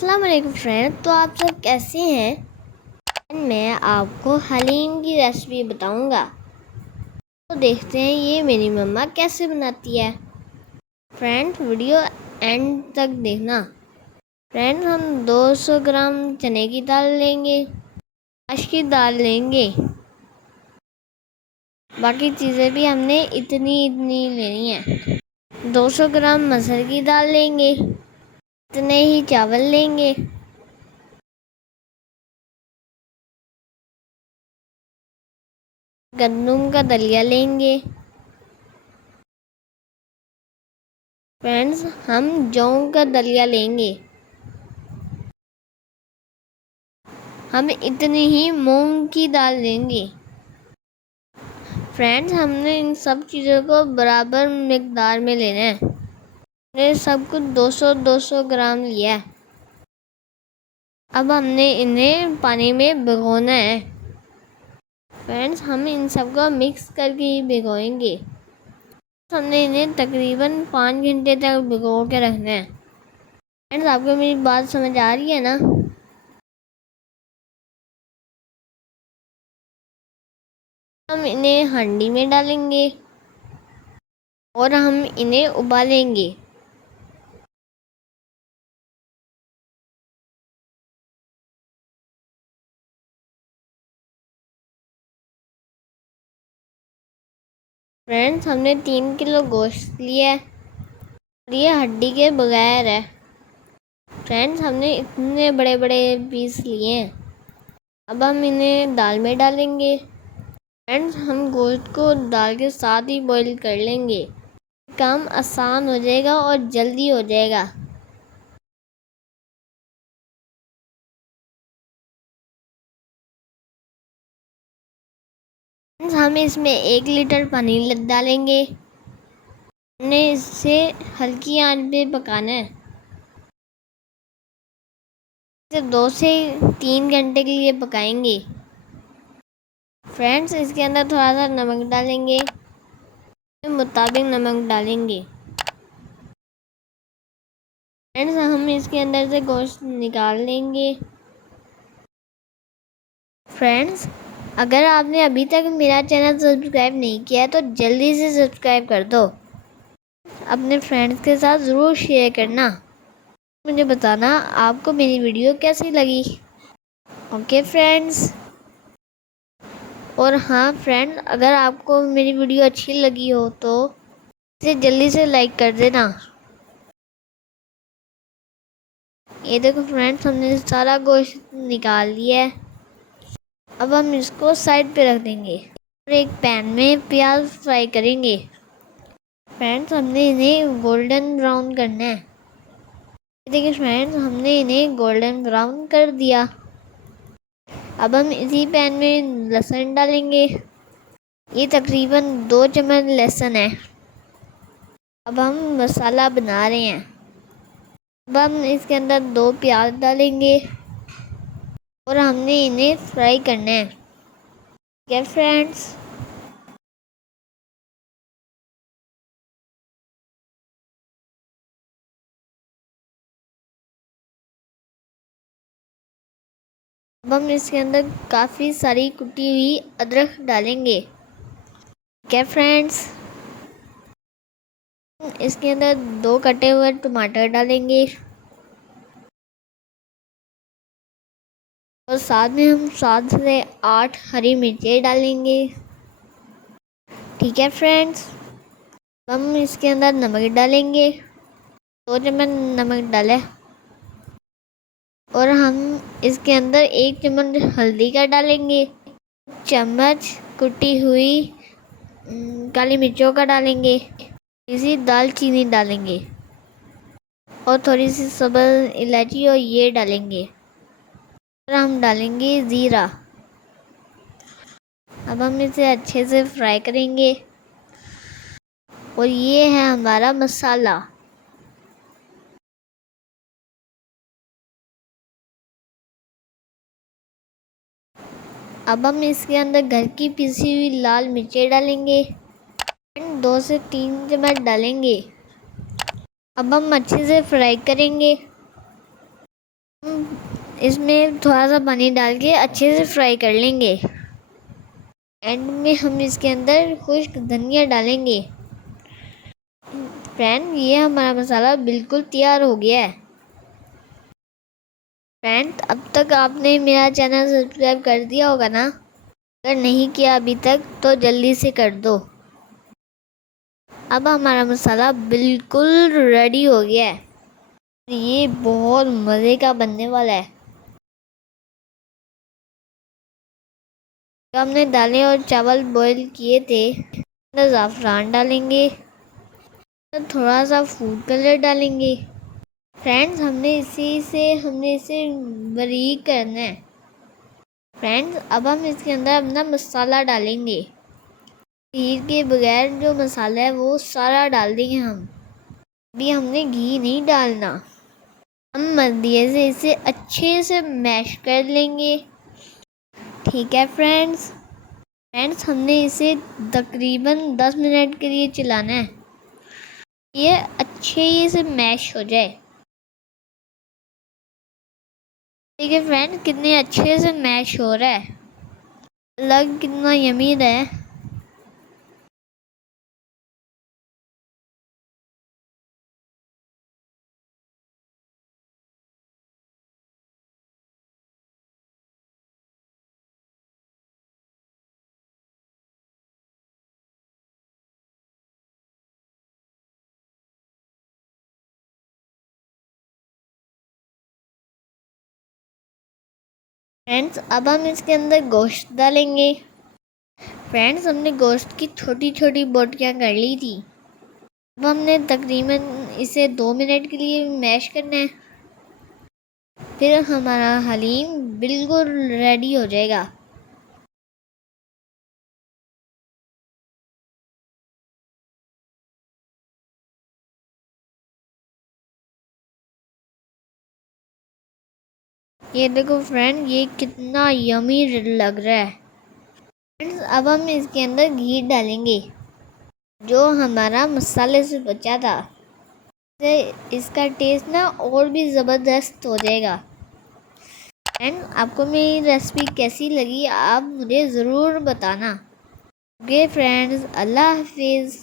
अस्सलाम वालेकुम फ्रेंड। तो आप सब कैसे हैं? मैं आपको हलीम की रेसिपी बताऊंगा। तो देखते हैं ये मेरी मम्मा कैसे बनाती है। फ्रेंड्स वीडियो एंड तक देखना। फ्रेंड्स हम 200 ग्राम चने की दाल लेंगे, अरहर की दाल लेंगे, बाकी चीज़ें भी हमने इतनी इतनी लेनी है। 200 ग्राम मसूर की दाल लेंगे, इतने ही चावल लेंगे, गंदम का दलिया लेंगे। फ्रेंड्स हम जौ का दलिया लेंगे। हम इतनी ही मूंग की दाल लेंगे। फ्रेंड्स हमने इन सब चीज़ों को बराबर मिकदार में लेना है। हमने सब कुछ 200-200 ग्राम लिया है। अब हमने इन्हें पानी में भिगोना है। फ्रेंड्स हम इन सब को मिक्स करके ही भिगोएंगे। हमने इन्हें तकरीबन 5 घंटे तक भिगो के रखना है। फ्रेंड्स आपको मेरी बात समझ आ रही है ना? हम इन्हें हांडी में डालेंगे और हम इन्हें उबालेंगे। फ्रेंड्स हमने 3 किलो गोश्त लिया है और ये हड्डी के बगैर है। फ्रेंड्स हमने इतने बड़े बड़े पीस लिए हैं। अब हम इन्हें दाल में डालेंगे। फ्रेंड्स हम गोश्त को दाल के साथ ही बॉईल कर लेंगे। काम आसान हो जाएगा और जल्दी हो जाएगा। फ्रेंड्स हम इसमें 1 लीटर पानी डालेंगे। हमने इसे हल्की आंच पे पकाना है। इसे 2 से 3 घंटे के लिए पकाएंगे। फ्रेंड्स इसके अंदर थोड़ा सा नमक डालेंगे, मुताबिक नमक डालेंगे। फ्रेंड्स हम इसके अंदर से गोश्त निकाल लेंगे। फ्रेंड्स अगर आपने अभी तक मेरा चैनल सब्सक्राइब नहीं किया है तो जल्दी से सब्सक्राइब कर दो। अपने फ्रेंड्स के साथ ज़रूर शेयर करना। मुझे बताना आपको मेरी वीडियो कैसी लगी। Okay friends. और हाँ फ्रेंड, अगर आपको मेरी वीडियो अच्छी लगी हो तो इसे जल्दी से लाइक कर देना। ये देखो फ्रेंड्स हमने सारा गोश्त निकाल लिया है। अब हम इसको साइड पे रख देंगे और एक पैन में प्याज फ्राई करेंगे। फ्रेंड्स हमने इन्हें गोल्डन ब्राउन करना है। देखिए फ्रेंड्स हमने इन्हें गोल्डन ब्राउन कर दिया। अब हम इसी पैन में लहसुन डालेंगे। ये तकरीबन 2 चम्मच लहसुन है। अब हम मसाला बना रहे हैं। अब हम इसके अंदर 2 प्याज डालेंगे और हमने इन्हें फ्राई करना है। क्या फ्रेंड्स? अब हम इसके अंदर काफ़ी सारी कुटी हुई अदरक डालेंगे। क्या फ्रेंड्स? इसके अंदर 2 कटे हुए टमाटर डालेंगे और साथ में हम 7 से 8 हरी मिर्चें डालेंगे। ठीक है फ्रेंड्स। हम इसके अंदर नमक डालेंगे। 2 चम्मच नमक डालें और हम इसके अंदर 1 चम्मच हल्दी का डालेंगे। चम्मच कुटी हुई काली मिर्चों का डालेंगे। इसी दालचीनी डालेंगे और थोड़ी सी सब्ज़ इलायची और ये डालेंगे और हम डालेंगे ज़ीरा। अब हम इसे अच्छे से फ्राई करेंगे और ये है हमारा मसाला। अब हम इसके अंदर घर की पिसी हुई लाल मिर्चें डालेंगे। 2 से 3 चम्मच डालेंगे। अब हम अच्छे से फ्राई करेंगे। इसमें थोड़ा सा पानी डाल के अच्छे से फ्राई कर लेंगे। एंड में हम इसके अंदर खुश्क धनिया डालेंगे। फ्रेंड, ये हमारा मसाला बिल्कुल तैयार हो गया है। फ्रेंड, अब तक आपने मेरा चैनल सब्सक्राइब कर दिया होगा ना? अगर नहीं किया अभी तक तो जल्दी से कर दो। अब हमारा मसाला बिल्कुल रेडी हो गया है। ये बहुत मज़े का बनने वाला है। तो हमने दालें और चावल बॉईल किए थे। ज़ाफ़रान डालेंगे, तो थोड़ा सा फूड कलर डालेंगे। फ्रेंड्स, हमने इसे बारीक करना है। फ्रेंड्स, अब हम इसके अंदर अपना मसाला डालेंगे। घी के बगैर जो मसाला है वो सारा डाल देंगे हम। अभी हमने घी नहीं डालना। हम मध्य से इसे अच्छे से मैश कर लेंगे। ठीक है फ्रेंड्स, हमने इसे तकरीबन 10 मिनट के लिए चलाना है। ये अच्छे से मैश हो जाए। ठीक है फ्रेंड्स, कितने अच्छे से मैश हो रहा है। लग कितना यमी है। फ्रेंड्स, अब हम इसके अंदर गोश्त डालेंगे। फ्रेंड्स, हमने गोश्त की छोटी छोटी बोटियां कर ली थी। अब हमने तकरीबन इसे 2 मिनट के लिए मैश करना है। फिर हमारा हलीम बिल्कुल रेडी हो जाएगा। ये देखो फ्रेंड, ये कितना यमी लग रहा है। फ्रेंड्स, अब हम इसके अंदर घी डालेंगे जो हमारा मसाले से बचा था। इसका टेस्ट ना और भी ज़बरदस्त हो जाएगा। फ्रेंड, आपको मेरी रेसिपी कैसी लगी आप मुझे ज़रूर बताना। ओके फ्रेंड्स, अल्लाह हाफिज़।